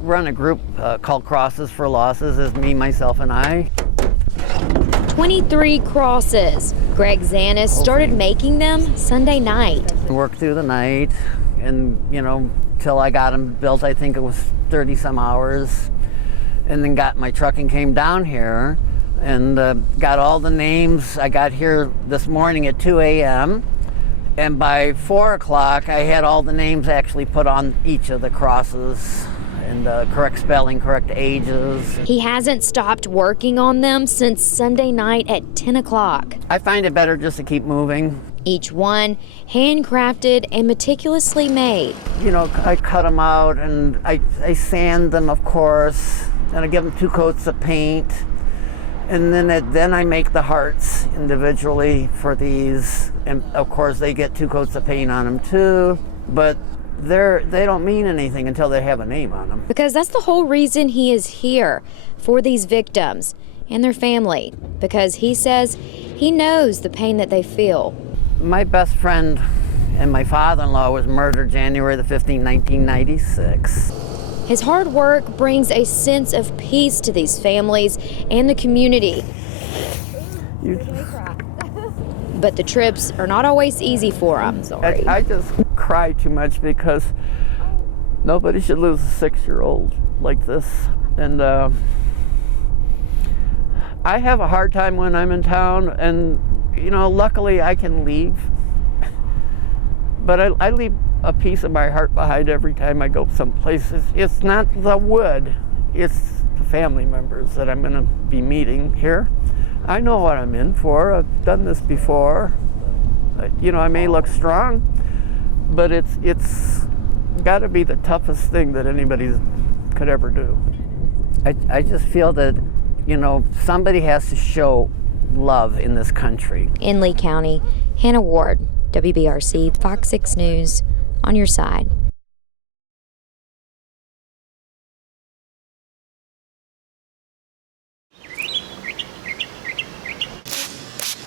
run a group called Crosses for Losses. It's me, myself, and I. 23 crosses. Greg Zanis started making them Sunday night. Worked through the night and, till I got them built. I think it was 30 some hours. And then got my truck and came down here and got all the names. I got here this morning at 2 a.m. and by 4 o'clock I had all the names actually put on each of the crosses and correct spelling, correct ages. He hasn't stopped working on them since Sunday night at 10 o'clock. I find it better just to keep moving. Each one handcrafted and meticulously made. I cut them out and I sand them, of course, and I give them 2 coats of paint. And then I make the hearts individually for these. And of course they get 2 coats of paint on them too. But they don't mean anything until they have a name on them. Because that's the whole reason he is here, for these victims and their family. Because he says he knows the pain that they feel. My best friend and my father-in-law was murdered January the 15th, 1996. His hard work brings a sense of peace to these families and the community. But the trips are not always easy for him. I just cry too much because nobody should lose a 6-year-old like this. And I have a hard time when I'm in town, and luckily I can leave. But I leave a piece of my heart behind every time I go someplace. It's not the wood, it's the family members that I'm going to be meeting here. I know what I'm in for. I've done this before. I may look strong, but it's got to be the toughest thing that anybody could ever do. I just feel that, somebody has to show love in this country. In Lee County, Hannah Ward, WBRC, Fox 6 News, on your side.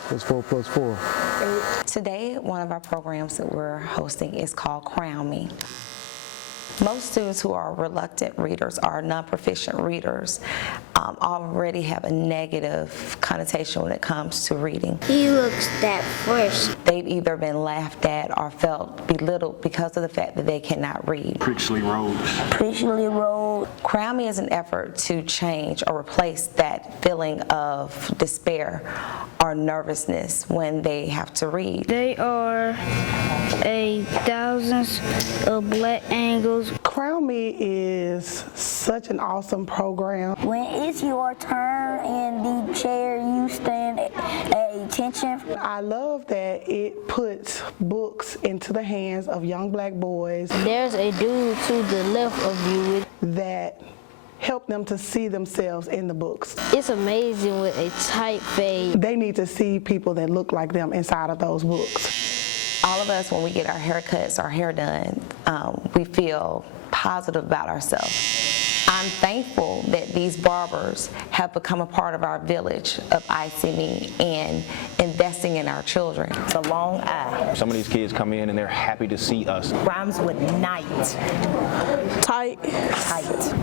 What's 4 plus 4? Today, one of our programs that we're hosting is called Crown Me. Most students who are reluctant readers or non-proficient readers already have a negative connotation when it comes to reading. He looks that first. They've either been laughed at or felt belittled because of the fact that they cannot read. Princely Road. Princely Road. Crown Me is an effort to change or replace that feeling of despair or nervousness when they have to read. They are thousands of black angels. Crown Me is such an awesome program. When it's your turn in the chair, you stand at attention. I love that it puts books into the hands of young black boys. There's a dude to the left of you that help them to see themselves in the books. It's amazing with a tight fade. They need to see people that look like them inside of those books. All of us, when we get our haircuts, our hair done, we feel positive about ourselves. I'm thankful that these barbers have become a part of our village of ICME and investing in our children. It's a long eye. Some of these kids come in and they're happy to see us. Rhymes with night. Tight.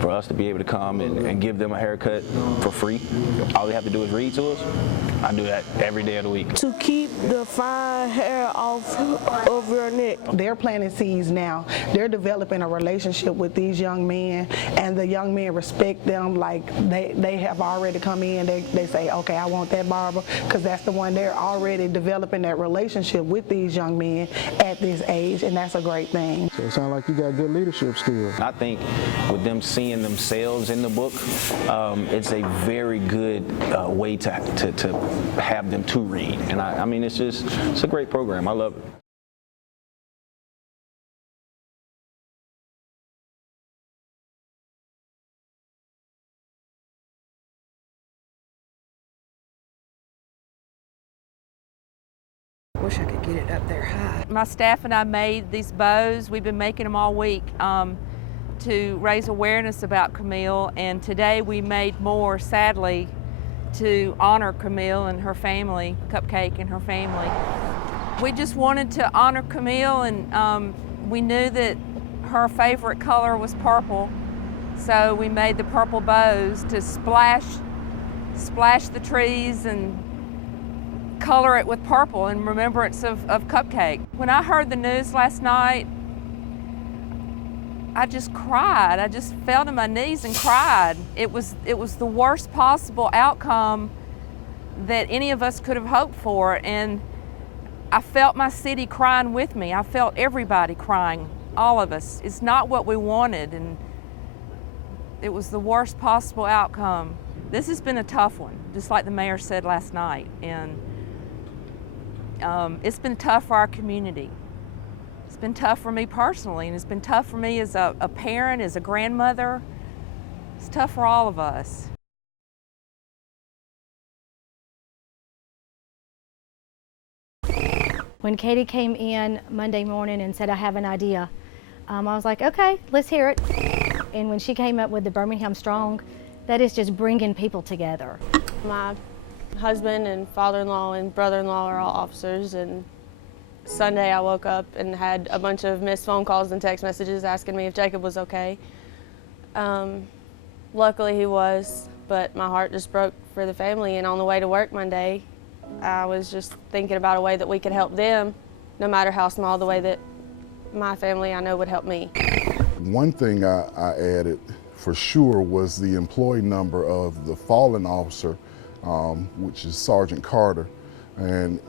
For us to be able to come and give them a haircut for free, all they have to do is read to us. I do that every day of the week. To keep the fine hair off of your neck. They're planting seeds now. They're developing a relationship with these young men, and the young men respect them like they have already come in. They say, okay, I want that barber, because that's the one. They're already developing that relationship with these young men at this age, and that's a great thing. So it sounds like you got good leadership skills. I think with them seeing themselves in the book, it's a very good way to have them to read. And I mean, it's a great program. I love it. Wish I could get it up there high. My staff and I made these bows. We've been making them all week to raise awareness about Camille, and today we made more, sadly, to honor Camille and her family, Cupcake and her family. We just wanted to honor Camille, and we knew that her favorite color was purple, So we made the purple bows to splash the trees and color it with purple in remembrance of Cupcake. When I heard the news last night, I just cried. I just fell to my knees and cried. It was the worst possible outcome that any of us could have hoped for, and I felt my city crying with me. I felt everybody crying, all of us. It's not what we wanted, and it was the worst possible outcome. This has been a tough one, just like the mayor said last night, and it's been tough for our community. It's been tough for me personally, and it's been tough for me as a parent, as a grandmother. It's tough for all of us. When Katie came in Monday morning and said, I have an idea, I was like, okay, let's hear it. And when she came up with the Birmingham Strong, that is just bringing people together. My husband and father-in-law and brother-in-law are all officers, and Sunday I woke up and had a bunch of missed phone calls and text messages asking me if Jacob was okay. Luckily he was, but my heart just broke for the family, and on the way to work Monday, I was just thinking about a way that we could help them, no matter how small the way that my family I know would help me. One thing I added for sure was the employee number of the fallen officer, which is Sergeant Carter, and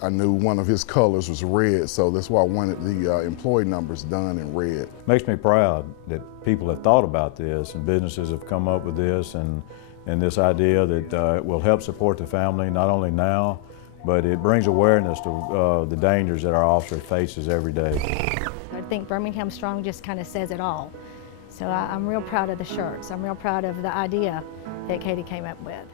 I knew one of his colors was red, so that's why I wanted the employee numbers done in red. Makes me proud that people have thought about this and businesses have come up with this and this idea that it will help support the family, not only now, but it brings awareness to the dangers that our officer faces every day. I think Birmingham Strong just kind of says it all. So I'm real proud of the shirts. I'm real proud of the idea that Katie came up with.